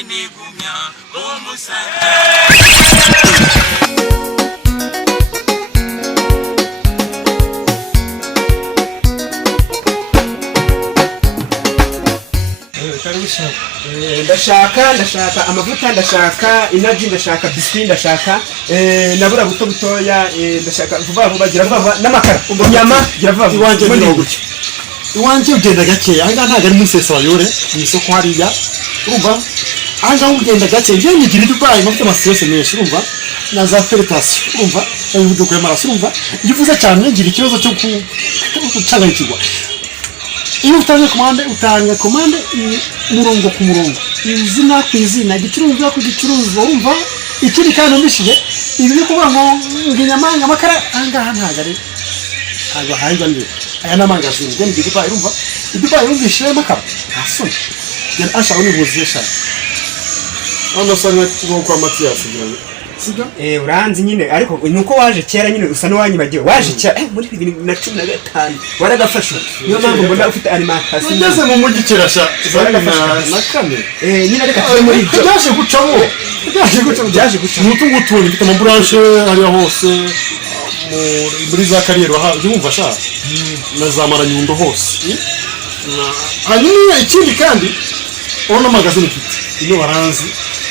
sinigumya umusare. ndashaka amavuta, ndashaka inaji, ndashaka biscuit, ndashaka nabura buto butoya, ndashaka vuba gira vuba n'amakara inyama gira vuba iwanje ni gutyo. Iwanje ugenda gake anga ntago ari musesa wayore mu isoko hariya urumva anga ugenda gake je nigira dubaye mafite ama stress menshi urumva na za fermentation urumva ibiduko y'amaraso urumva yivuza cyane ngira ikibazo cyo gucanganyikirwa. Iyo utanga komande murongo ku murongo izina ku izina gicuruzwa ku gicuruzwa urumva ikiri kandi mbishije ibi kuvuga ngo nginyamanga amakara angaha ntagare ntago haiba ndi aya namangazini ngo ndi dubai urumva dubai yumvishije amakara asoni yani ashaka n'ubuzesha ono sanga kwa Mathias ngira siga uranzi nyine ariko nuko waje kera nyine usa n'uwanyibagiwe waje kera muri 2015 waragafasha niyo mpamvu mbona ufite alimentation ngeze mu mujyi kirasha na kane nyine reka turi muri ibyo byaje gucamo mutungutunye mfite ama branche ari hose muri za kariyeri wumva sha nazamara nyundo hose hanyuma ikindi kandi ona magazine mfite iyo baranzi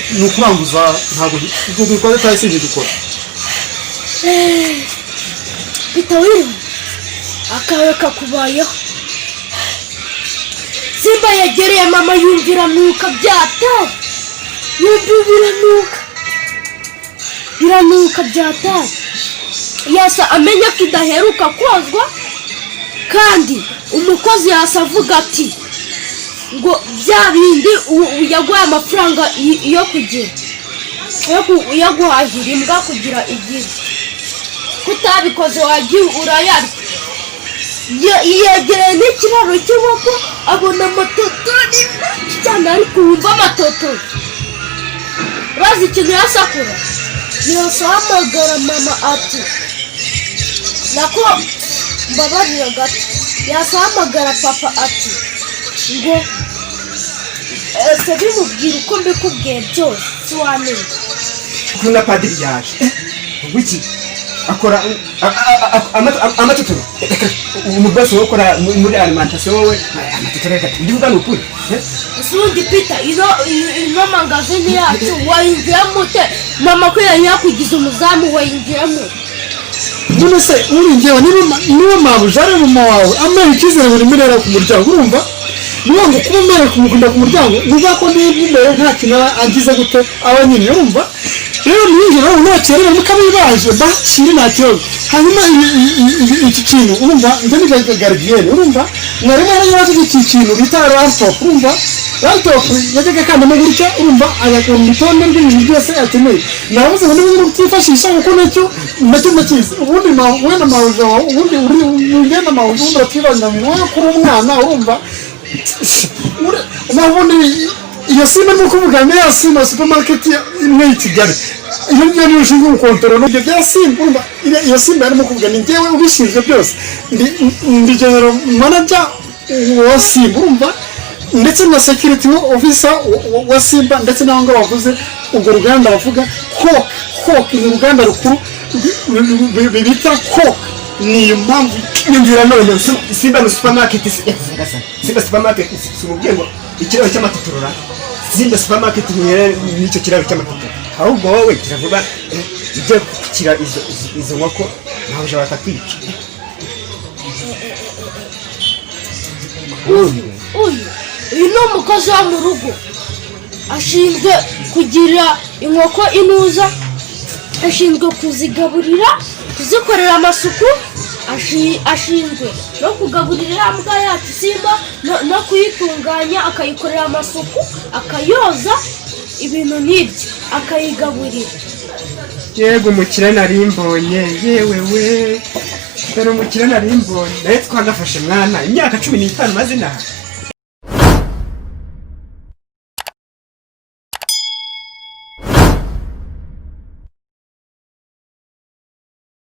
nukuranguza ntago dukora tayise dukora bitawiri akaweka kubayeho Simba yegereye mama yumvira nuka byatari biranuka byatari yasa amenya ko idaheruka kozwa kandi umukozi yasa avuga ati ngo bya bindi yaguha amafaranga yo kugira yo guhahira imbwa kugira igihe kutabikoze wagiye urayarya yegereye n'ikiraro cy'inkoko abona amatoto cyane ari kumva amatoto bazi ikintu yasakura yasamagara mama ati nako mbabarira gato yasamagara papa ati ngo sabi mubwira uko mbikubwiye byose siwamenye kuna padiri yaje wiki akora amatuturo umubosi ukora muri alimentation wowe amatuturo reka ndivuga n'ukuri sundi pita ino magazine yacu wayinjiramo te mama ko yanyakugize umuzamu wayinjiramo none se uri ngewe niba mabujare mama wawe amera ikizere buri mirera ku muryango urumva niba ngo kuba mere kumukunda ku muryango nuva ko niba imbere nta kintu agize gute aba nyine urumva rero ninjira unakerera mukabibaje bakiri nta kibazo hanyuma iki kintu urumva nje ni gardienne urumva mwarimo yaje iki kintu bita laptop urumva laptop yajyaga kandi mu gutya urumva agakora umutonde n'ibintu byose akeneye navuze ngo niba utifashisha uko nacyo nakize ubundi wenda mawuja ubundi uri ngenda mawuja ubundi atibanya mwoyo kuri umwana urumva ubundi iyo simba ni ukuvuga ngo ya simba supermarket imwe i Kigali iyo ngiyo niyo ushinzwe gukontorora ibyo bya simba urumva iyo simba yarimo kuvuga ni ngewe ubishinzwe byose ndi general manager wa simba urumva ndetse na security officer wa simba ndetse n'abo ngabo bavuze ubwo ruganda bavuga Coke ni uruganda rukuru bita Coke ni impamvu nyumvira none simba supermarket simba supermarket sumubyengo ikiraro cy'amatuturura simba supermarket nicyo kiraro cy'amatuturura ahubwo wowe kiravuga ije kukira izo nkoko naho je batakwica ino mukozi wa mu rugo ashinzwe kugira inkoko inuza ashinzwe kuzigaburira kuzikorera amasuku ashinzwe no kugaburira imbwa yacu simba no kuyitunganya akayikorera amasuku akayoza ibintu n'ibyo akayigaburira yego umukire narimbonye yewe we dore umukire narimbonye naye twagafashe mwana imyaka 15 mazina